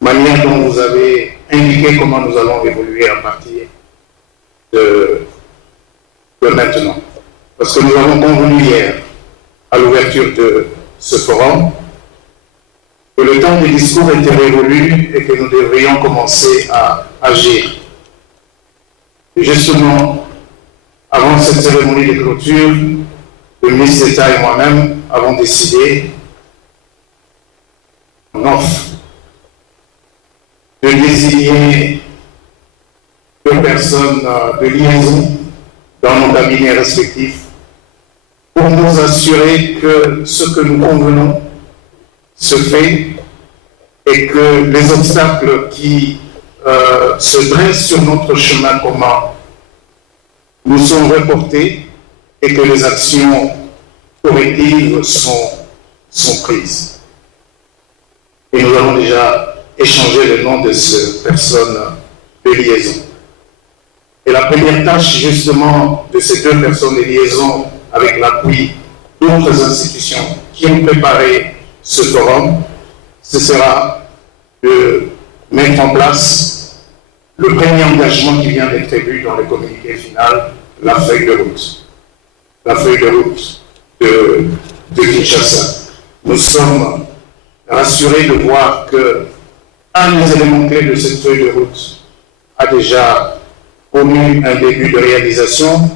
Manière dont vous avez indiqué comment nous allons évoluer à partir de maintenant. Parce que nous avons convenu hier, à l'ouverture de ce forum, que le temps des discours était révolu et que nous devrions commencer à agir. Et justement, avant cette cérémonie de clôture, le ministre d'État et moi-même avons décidé, en off, de désigner deux personnes de liaison dans nos cabinets respectifs pour nous assurer que ce que nous convenons se fait et que les obstacles qui se dressent sur notre chemin commun nous sont reportés et que les actions correctives sont prises. Et nous avons déjà échangé le nom de ces personnes de liaison. Et la première tâche, justement, de ces deux personnes de liaison, avec l'appui d'autres institutions qui ont préparé ce forum, ce sera de mettre en place le premier engagement qui vient d'être élu dans le communiqué final, la feuille de route. La feuille de route de Kinshasa. Nous sommes rassurés de voir que un des éléments clés de cette feuille de route a déjà connu un début de réalisation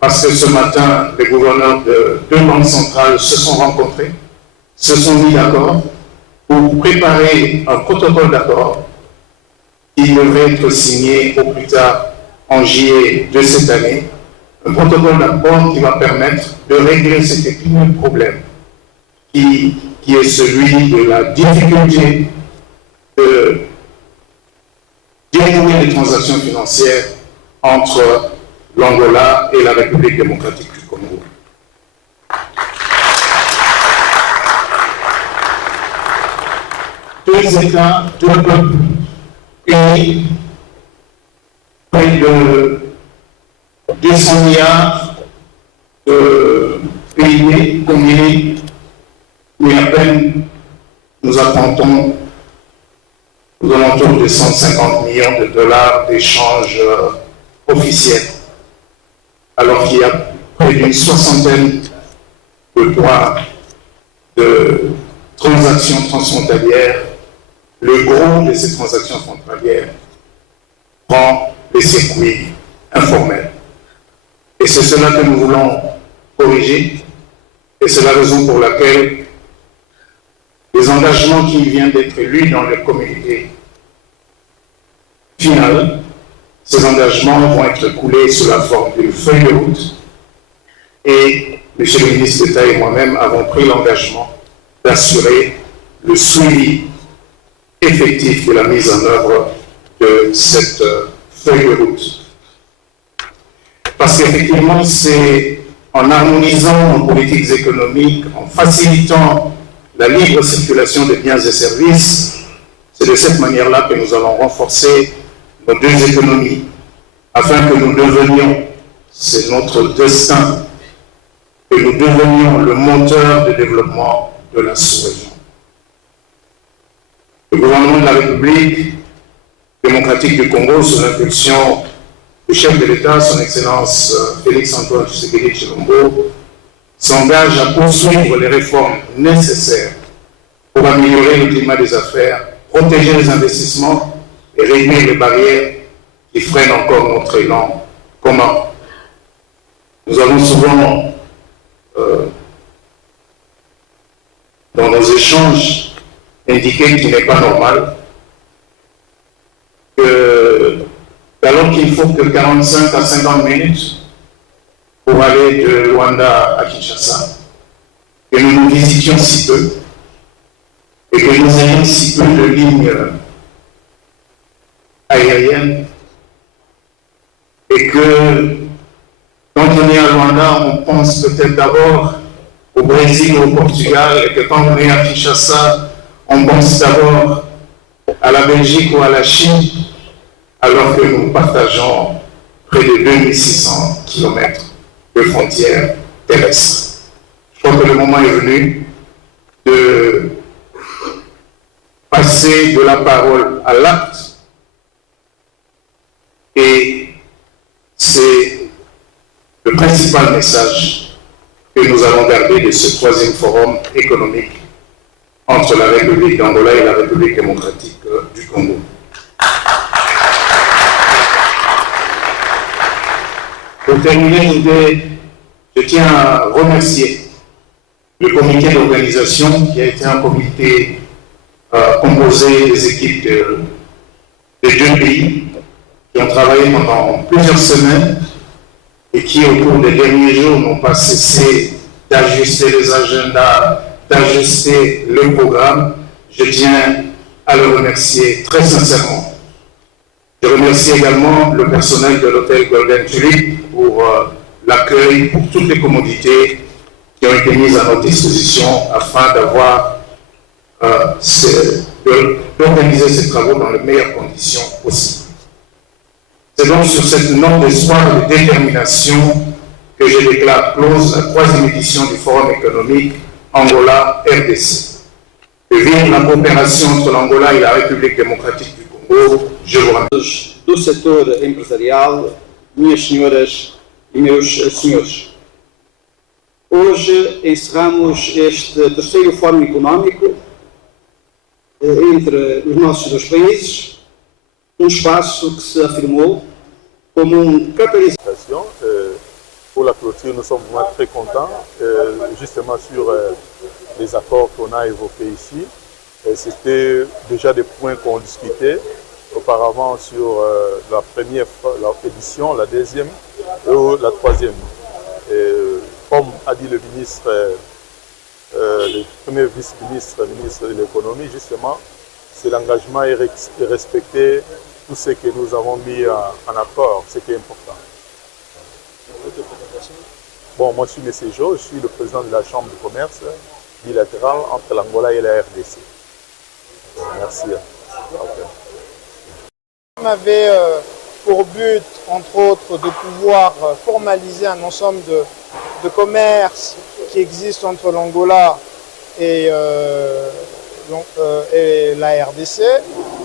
parce que ce matin, les gouverneurs de deux banques centrales se sont rencontrés, se sont mis d'accord pour préparer un protocole d'accord qui devrait être signé au plus tard en juillet de cette année, un protocole d'accord qui va permettre de régler cet épineux problème qui est celui de la difficulté de dénouer les transactions financières entre l'Angola et la République démocratique du Congo. Deux États, deux peuples unis, près de 200 milliards de PIB combinés, mais à peine nous apportons aux alentours de 150 millions de dollars d'échanges officiels, alors qu'il y a près d'une soixantaine de points de transactions transfrontalières. Le gros de ces transactions frontalières prend les circuits informels. Et c'est cela que nous voulons corriger, et c'est la raison pour laquelle les engagements qui viennent d'être lus dans le communiqué final, ces engagements vont être coulés sous la forme d'une feuille de route, et M. le ministre d'État et moi-même avons pris l'engagement d'assurer le suivi effectif de la mise en œuvre de cette feuille de route. Parce qu'effectivement, c'est en harmonisant nos politiques économiques, en facilitant la libre circulation des biens et services, c'est de cette manière-là que nous allons renforcer nos deux économies, afin que nous devenions, c'est notre destin, que nous devenions le moteur de développement de la sous-région. Le gouvernement de la République démocratique du Congo, sous l'impulsion du chef de l'État, son Excellence Félix-Antoine Tshisekedi Tshilombo, s'engage à poursuivre les réformes nécessaires pour améliorer le climat des affaires, protéger les investissements et réduire les barrières qui freinent encore notre élan commun. Nous avons souvent, dans nos échanges, indiqué qu'il n'est pas normal que, alors qu'il faut que 45 à 50 minutes pour aller de Luanda à Kinshasa, que nous nous visitions si peu et que nous ayons si peu de lignes aériennes, et que quand on est à Luanda, on pense peut-être d'abord au Brésil ou au Portugal, et que quand on est à Kinshasa, on pense d'abord à la Belgique ou à la Chine, alors que nous partageons près de 2600 km de frontières terrestres. Je crois que le moment est venu de passer de la parole à l'acte, et c'est le principal message que nous allons garder de ce troisième forum économique entre la République d'Angola et la République démocratique du Congo. Pour terminer, je tiens à remercier le comité d'organisation, qui a été un comité composé des équipes des deux pays, qui ont travaillé pendant plusieurs semaines et qui, au cours des derniers jours, n'ont pas cessé d'ajuster les agendas, d'ajuster le programme. Je tiens à le remercier très sincèrement. Je remercie également le personnel de l'hôtel Golden Tulip pour l'accueil, pour toutes les commodités qui ont été mises à notre disposition afin d'organiser ces travaux dans les meilleures conditions possibles. C'est donc sur cette note d'espoir et de détermination que je déclare close la troisième édition du Forum économique Angola-RDC. De vive la coopération entre l'Angola et la République démocratique du Congo. Je vous remercie. Do setor empresarial, minhas senhoras e meus senhores. Hoje encerramos este terceiro Fórum Económico entre os nossos dois países, espaço que se afirmou como catalisateur. Pour la clôture, nous sommes vraiment très contents, justement sur les accords qu'on a évoqués ici. C'était déjà des points qu'on discutait auparavant sur la première édition, la deuxième et la troisième. Comme a dit le ministre, le premier vice-ministre, le ministre de l'économie, justement, c'est l'engagement est respecté tout ce que nous avons mis en accord, ce qui est important. Bon, moi je suis M. Jo, je suis le président de la Chambre de commerce bilatérale entre l'Angola et la RDC. Merci. Okay. On avait pour but, entre autres, de pouvoir formaliser un ensemble de commerces qui existent entre l'Angola et la RDC.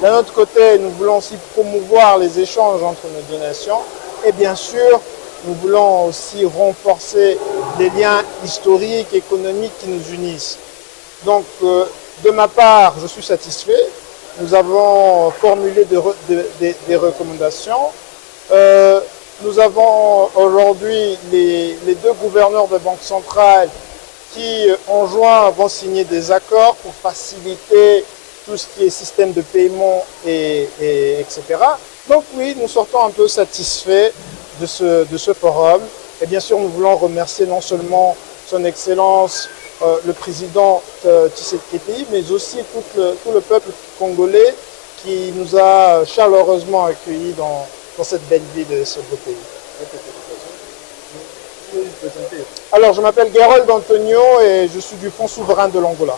D'un autre côté, nous voulons aussi promouvoir les échanges entre nos deux nations et bien sûr, nous voulons aussi renforcer les liens historiques, économiques qui nous unissent. Donc, de ma part, je suis satisfait. Nous avons formulé des recommandations. Nous avons aujourd'hui les deux gouverneurs de banque centrale qui, en juin, vont signer des accords pour faciliter tout ce qui est système de paiement, etc. Donc oui, nous sortons un peu satisfaits de ce forum. Et bien sûr, nous voulons remercier non seulement son Excellence, le président Tshisekedi, mais aussi tout le peuple congolais qui nous a chaleureusement accueillis dans cette belle ville de ce beau pays. Alors, je m'appelle Gerold Antonio et je suis du Fonds souverain de l'Angola.